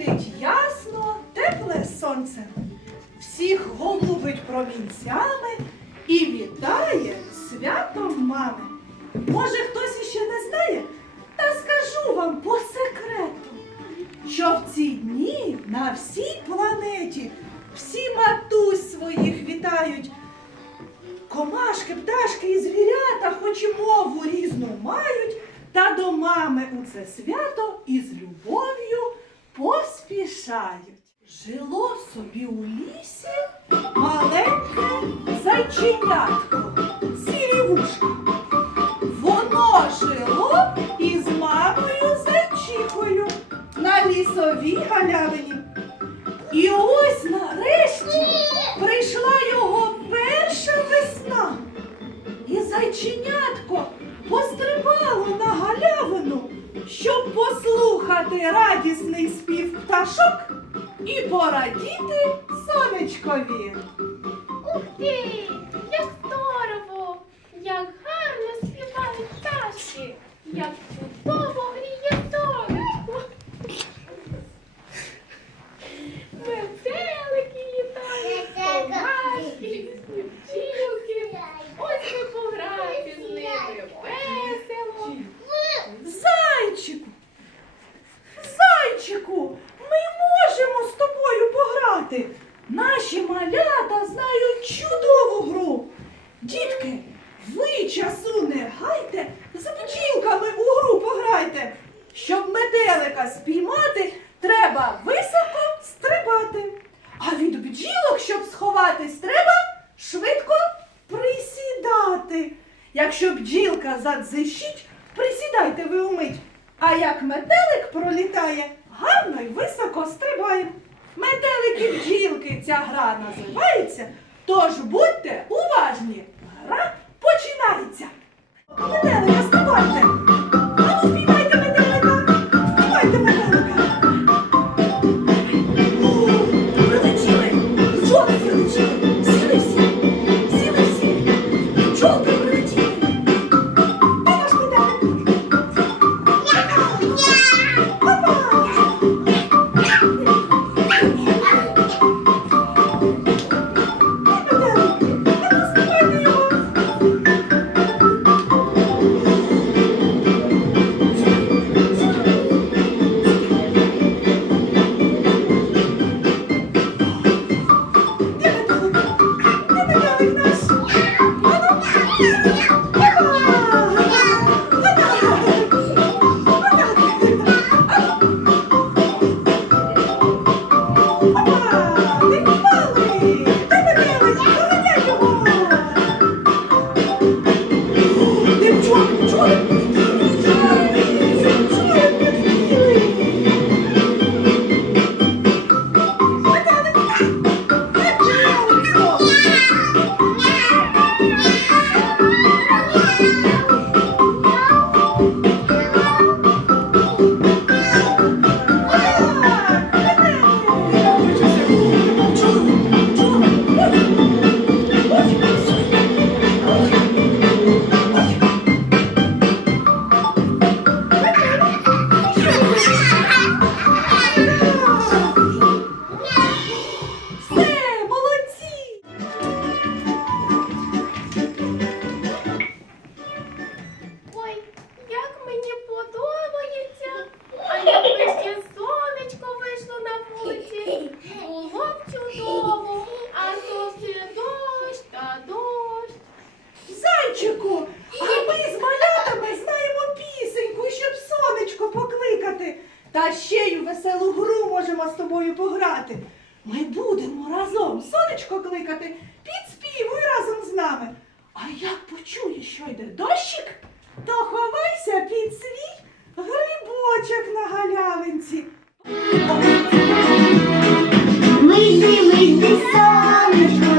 світить ясно, тепле сонце. Всіх голубить промінцями і вітає святом мами. Може, хтось іще не знає? Та скажу вам по секрету, що в ці дні на всій планеті всі матусь своїх вітають. Комашки, пташки і звірята, хоч і мову різну мають, та до мами у це свято із любов'ю поспішають. Жило собі у лісі маленьке зайченятко, сірі вушка. Воно жило із мамою зайчихою на лісовій галявині. І ось нарешті прийшла його перша весна. І зайченятко пострибало на галявину, щоб послухати радісний спів пташок і порадіти сонечкові. Ух ти! Як здорово! Як гарно співають пташки! Як чудово гріє сонечко! Метелики літають, комашки, бджілки. Ось ми пограти з ними весело. Зайчику! Зайчику! Ми можемо з тобою пограти. Наші малята знають чудову гру. Дітки, ви часу не гайте, з бджілками у гру пограйте. Щоб метелика спіймати, треба високо стрибати. А від бджілок, щоб сховатись, треба швидко присідати. Якщо бджілка задзищить, присідайте ви умить. А як метелик пролітає, гарно й високо стрибає. Метелики бджілки ця гра називається. Тож будьте уважні. Гра починається. Метелика стрибайте. Та ще й у веселу гру можемо з тобою пограти. Ми будемо разом сонечко кликати, підспівуй разом з нами. А як почуєш, що йде дощик, то ховайся під свій грибочок на галявинці. Вийди, вийди, сонечко,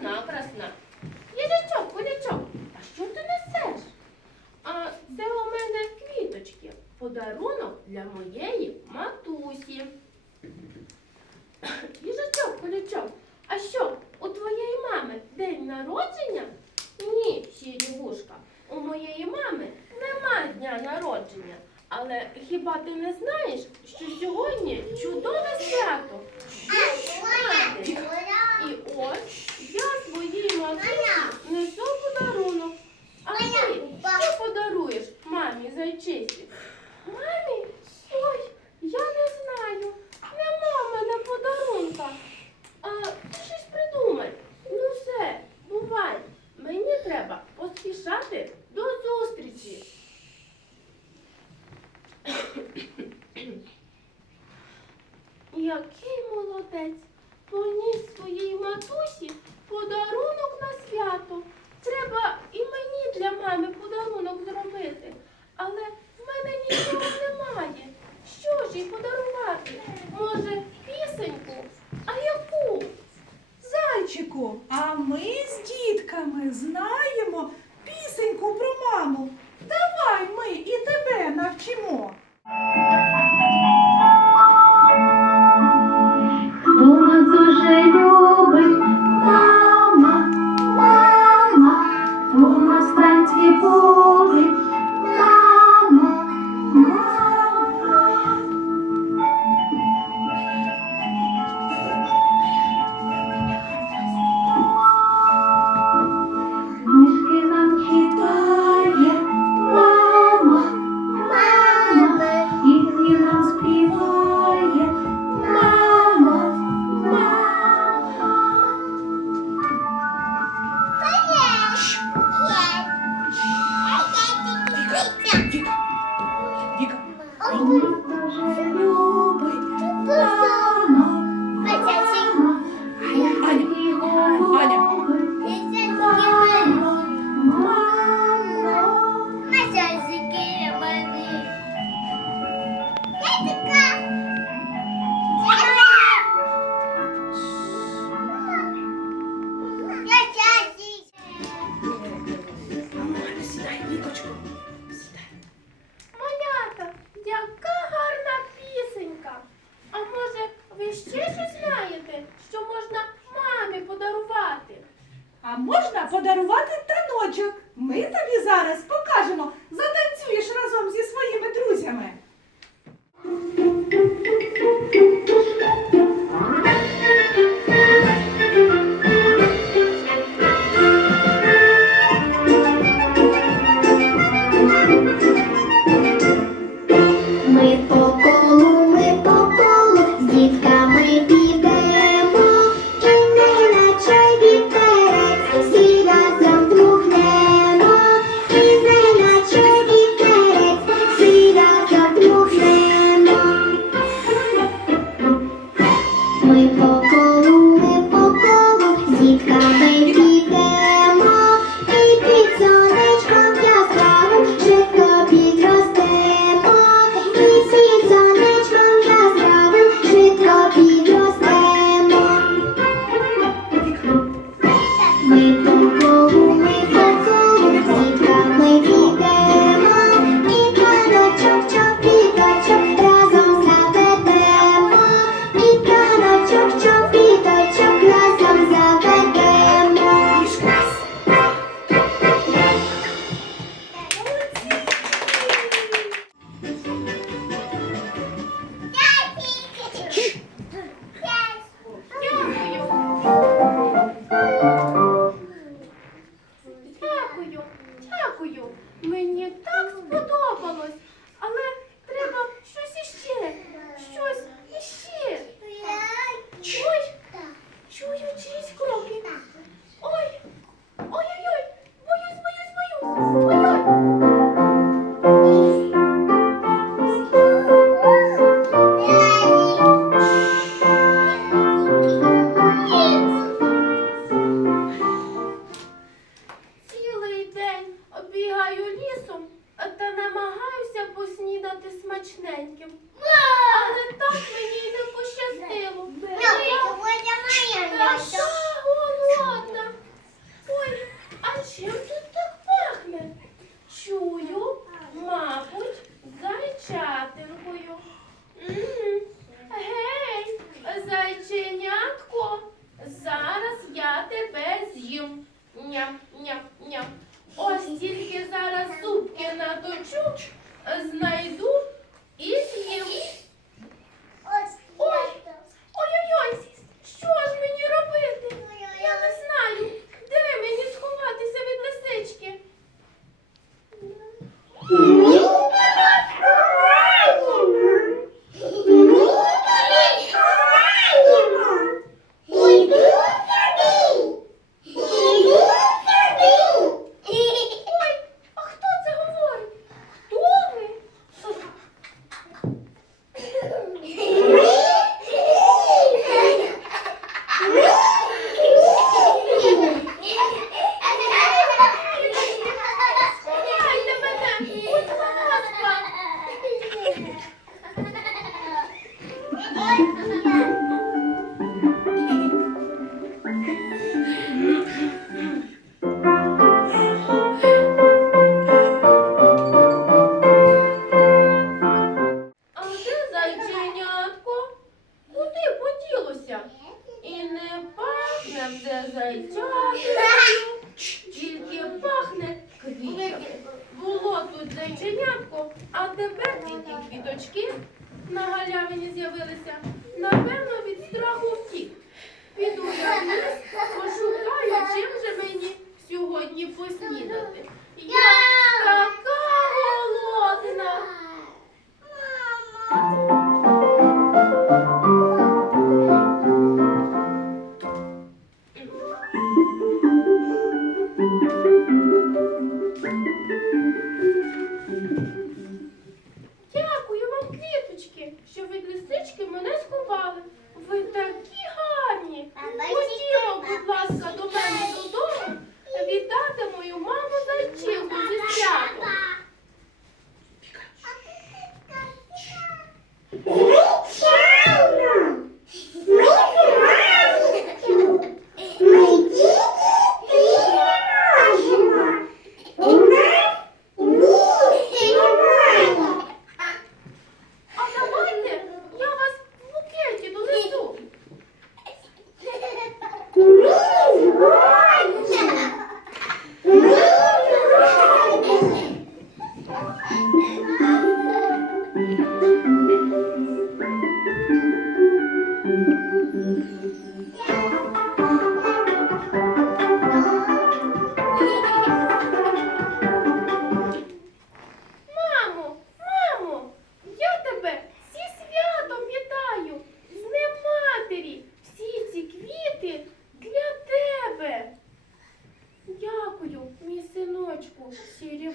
красна, красна. Їжачок, кулячок, а що ти несеш? А це у мене квіточки. Подарунок для моєї матусі. Їжачок, кулячок, а що у твоєї мами день народження? Ні, сірівушка, у моєї мами нема дня народження. Але хіба ти не знаєш, що сьогодні чудове свято? І ось я своїй матері несу подарунок. А ти що подаруєш мамі зайчисті? зайченятко, а тепер тільки квіточки на галявині з'явилися. Напевно, від страху втік. Піду я вниз, пошукаю, чим же мені сьогодні поснідати. Я так від лисички мене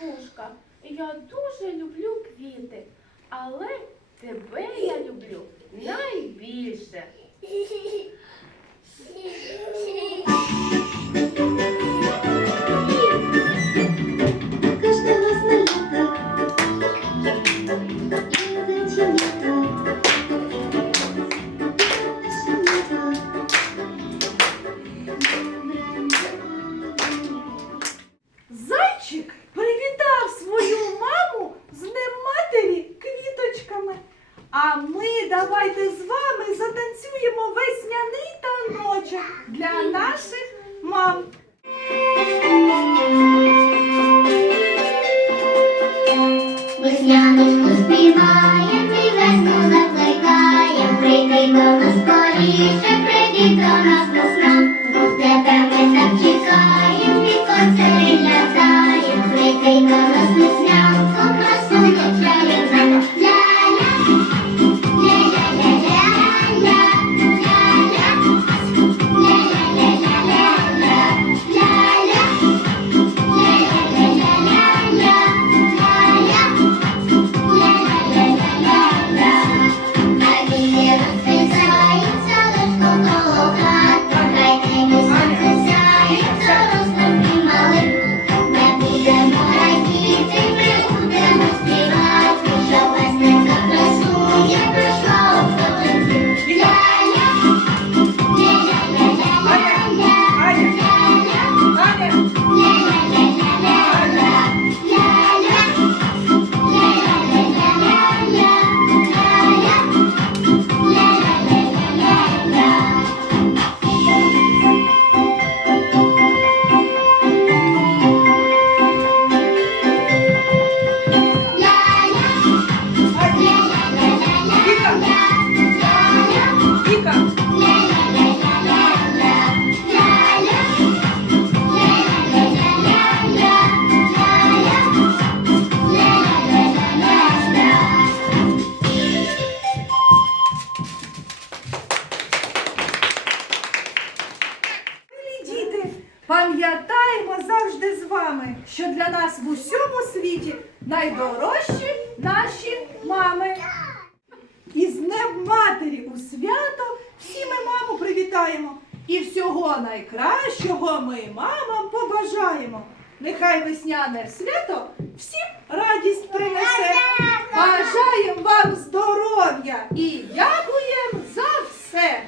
вушка. Я дуже люблю квіти, але тебе я люблю найбільше. Давайте з вами затанцюємо весняний та ночок для наших мам. Пам'ятаємо завжди з вами, що для нас в усьому світі найдорожчі наші мами. І з Днем Матері у свято всі ми маму привітаємо. І всього найкращого ми мамам побажаємо. Нехай весняне свято всім радість принесе. Бажаємо вам здоров'я і дякуємо за все.